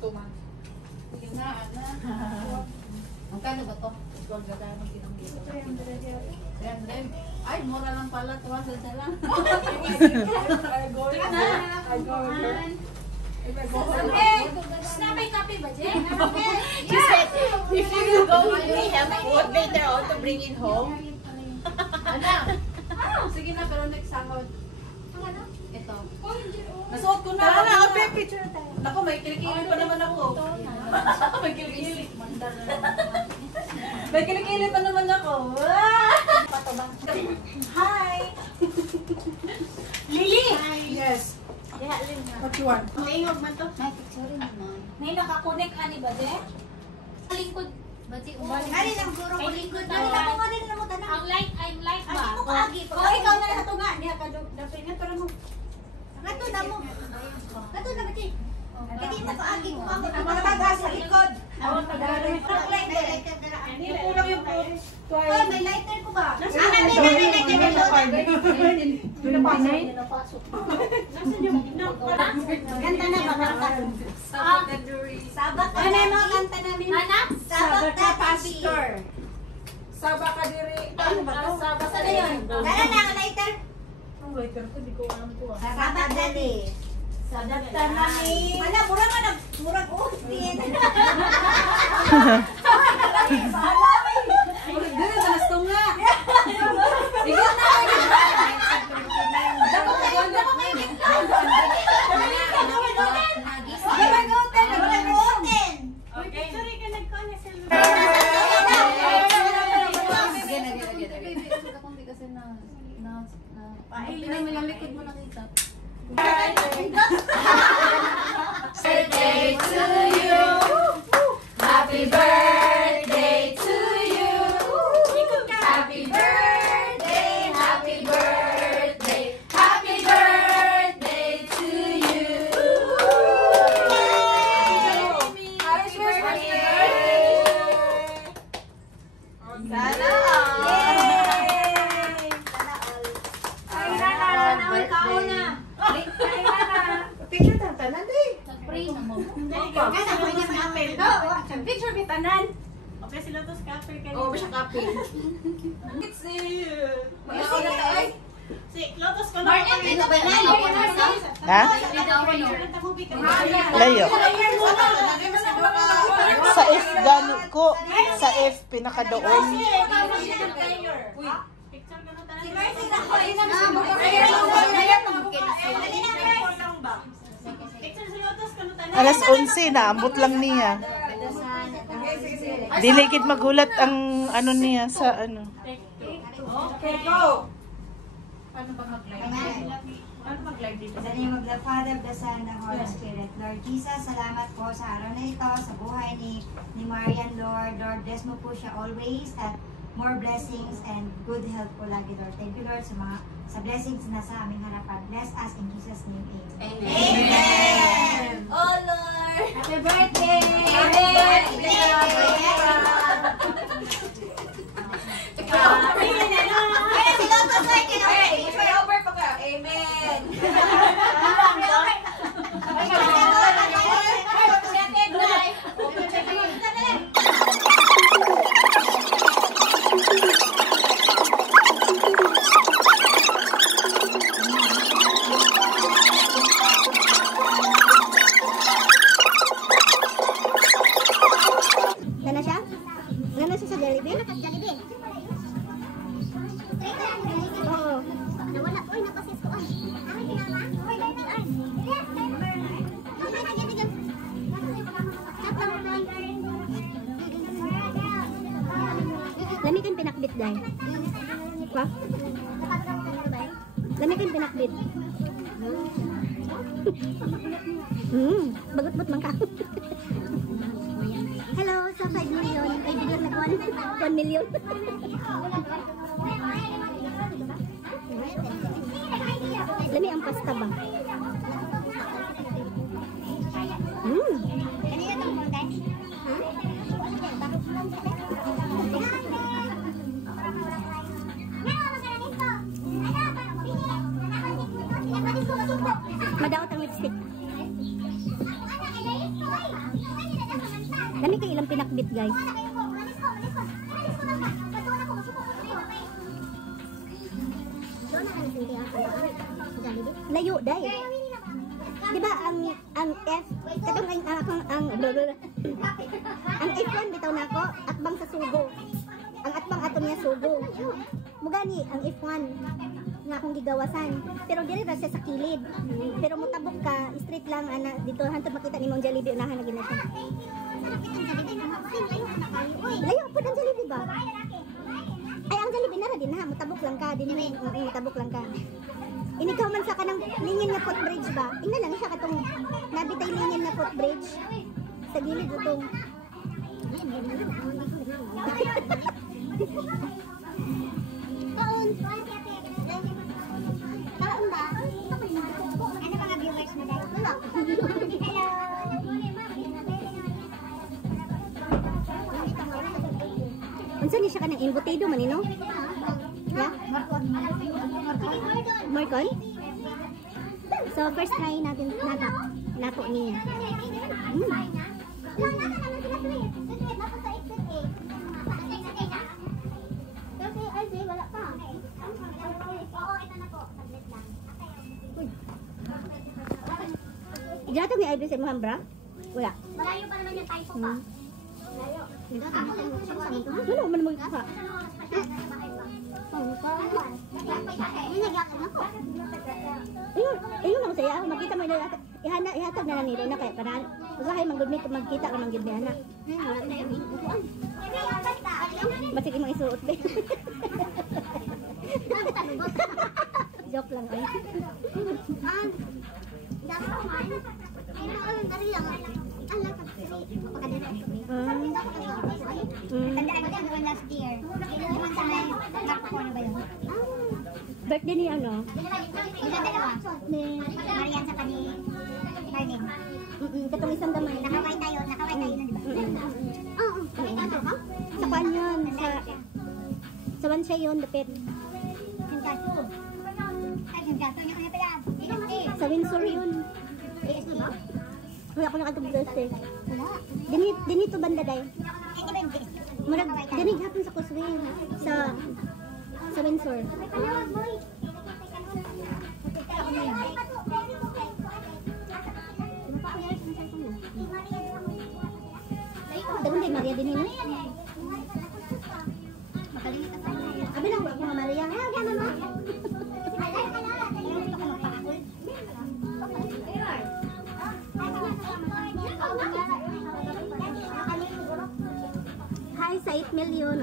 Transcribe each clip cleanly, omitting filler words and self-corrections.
2 months. Sige na, ana. Magkano ba to? Huwag na tayo magkinang dito. 300. Ay, mura lang pala. 200 na lang. I go here. I go here. May kape ba, Jen? She said, if you go, we have food later on to bring it home. Ano? Sige na, pero next sahod. Ano? Ito. Nasuot ko na. Tara, okay, picture tayo. Naku, may kilikili pa naman ako. May kilikili. May kilikili pa naman ako. Hi! Lily! Yes. Yeah, Lily. What you want? Maingog man to. May picture naman. May nakakonek ani ba, Jen? Sa lingkod. Bati Ari lang guro ko lingkod. Ari lang ko din mo tanan. Ang light, I'm light ba? Ako ko agi. Oh, ikaw na lang ito nga. Niya ka dapat nga para mo. Ngato na mo. Ngato na bati. Kadi na ko agi ko ako. Ang mga taga sa likod. Ang lighter. kulang yung Oh, may lighter ko ba? May lighter na Ganda na ba kanta? Sabat ka na mga kanta namin. Anak? Sabat ka pastor. Saba ka diri. Ano ba to? Basta na yun. Dala na ang lighter. Ang waiter ko, di ko alam ko. Sabat dali. Sabat ka namin. Wala, murag ka na. Murag ustin. Dili, talas to nga. Igot na. Dako kayo Hindi naman yung likod mo nakita. Birthday to you. Happy birthday to you. Happy birthday, happy birthday, happy birthday to you. Happy birthday. Sana picture tayo tanan din. Nag-pray na mo. Picture bitanan. Okay, sila to scaffer kayo. Oo, siya copy. It's you. Si Lotus ko Mark, ito ba na? Ha? Layo. Sa F gani ko. Sa F pinakadoon. Picture ka na tayo. Si Mercy na ko. Picture si Lotus ka na tayo. Alas 11 na, ambot lang niya. Diligid magulat ang ano niya sa ano. Okay, go. Paano ba mag-live? Ano mag-live dito? Sa name of the Father, the Son, the Holy Spirit. Lord Jesus, salamat po sa araw na ito, sa buhay ni Marian, Lord. Lord, bless mo po siya always at more blessings and good health po lagi, Lord. Thank you, Lord, sa blessings na sa aming harapan. Bless us in Jesus' name. Amen. Amen. Oh, Lord! Happy birthday. Happy birthday! Ay, si Lotus ay kinawi. Try over pa ka. Amen. Gana siya? Gana siya sa Jollibee? Jollibee. Oo. Nawala po, napasis ko. Ay, pinama? Uy, ay. Lamikan pinakbit, Day. Pa? Lamikan pinakbit. Bagot-bagot man ka. Hello, sa 5 million. Ay, biglang nag 1 million. Lami ang pasta ba? Madaot ang lipstick. guys. Layo day. Di ba ang F katong ang F1 bitaw nako atbang sa sugo. Ang atbang ato niya sugo. Mugani ang F1 nga akong gigawasan. Pero diri ra siya sa kilid. Pero mutabok ka straight lang ana dito hantod makita nimong Jollibee unahan na gina siya. Layo po ang Jollibee ba? Ay ang Jollibee na din ha mutabok lang ka din mutabok lang ka. Inikaw man sa kanang lingin nga footbridge ba? Ina lang siya katong nabitay lingin nga footbridge sa gilid utong. Taon ba? Ano mga viewers mo dahil? Wala. Hello. Unsa ni siya kanang embutido man no? Ya? Morcon? So first try natin nato niya. Ijatog ni Ibis sa Mahambra? Wala. Malayo pa naman yung tayo pa. Malayo. Wala man mo ka. Ayun lang saya. Makita mo na ihatag na lang nila na kaya paraan. Usahay manggudmit magkita ka manggud ni ana. Basig imong isuot be. Joke lang ay. Last year. Birthday ni ano? Ni Marian sa kani Marlene. katong isang damay. Nakaway tayo na di ba? Oo. Sa kwan yun? Sa Wansya yun, dapit. Singkato. Ay, singkato niya kanya pala. Sa Windsor yun. Wala ko nakatublos eh. Dinito banda day. Hindi ba yung best? Murag, dinig hapon sa Kuswin. Sa Windsor. Dagun day Maria din yun. Abi lang ako mga Maria. Gama mo. Hi sa 8 million.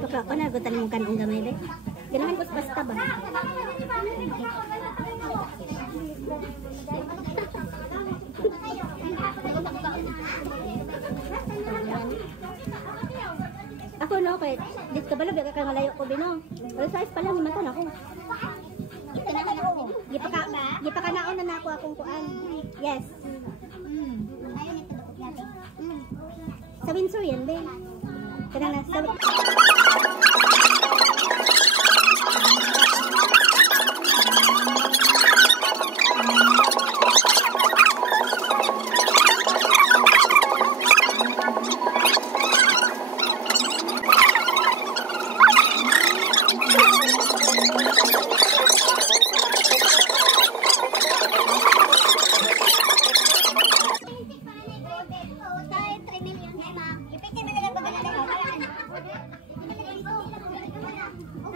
Tukla ko na gutan mo kanong gamay be. Ganahan ko basta ba? Ako no kay dit ka bala baka ngalayo ko bino. Pero size pa lang ni man ako. Gipakanaon na nako akong kuan. Yes. Sa Windsor yan be. Kanang nasa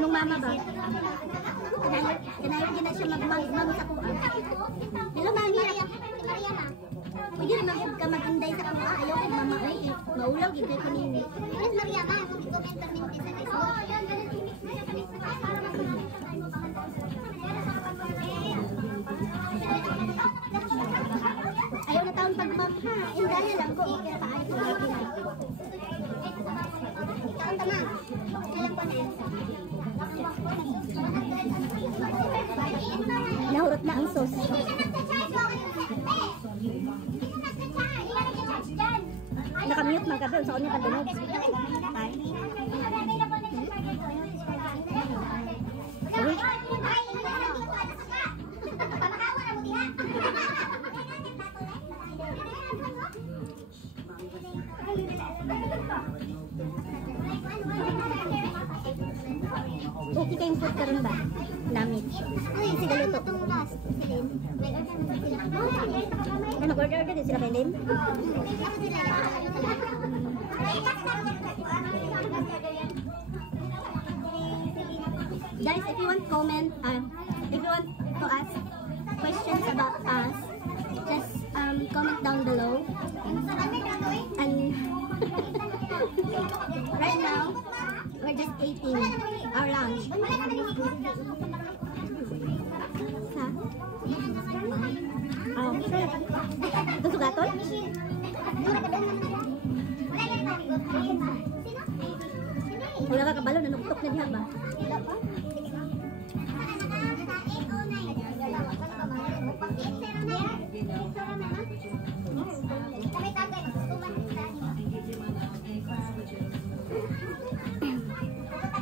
nung mama ba? Kanayon din na siya mag sa kuan. Hello mami. Pwede naman ka mag-inday sa kuan. Ayaw ko mama ay maulaw gid ko ni. Yes Maria ma, ayaw na taon pag-map ha. Indaya lang ko. Kaya paayos na ako. Taon tama. Alam ko na. Nahurot na ang sauce. Nakamute man ka doon. Saan niya kadunog? food karon ba? Dami. Ay, sila luto. Ano, mag-order din sila kay Lim? Guys, if you want comment, if you want to ask questions about us, just comment down below. And right now, we're just eating our lunch. Sa? Oh. Ito sugaton? Wala ka kabalo, nanuktok na diyan ba? Wala pa?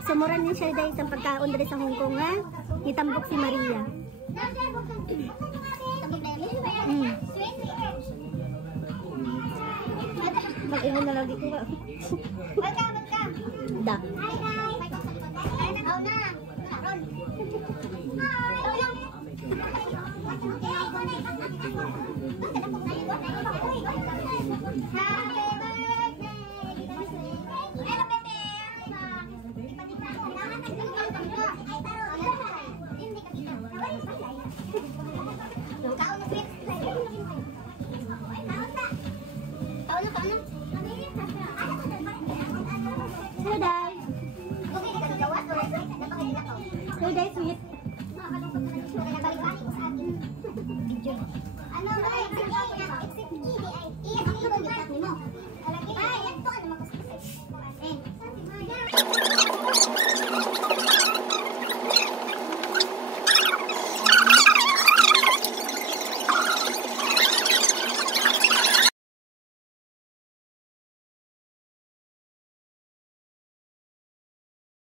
Sumuran din siya dahil sa pagkaon dali sa Hong Kong ha. Itambok si Maria. Mag-iwan na lagi ko ba? Da. Kaon na, sweet. Kaon na.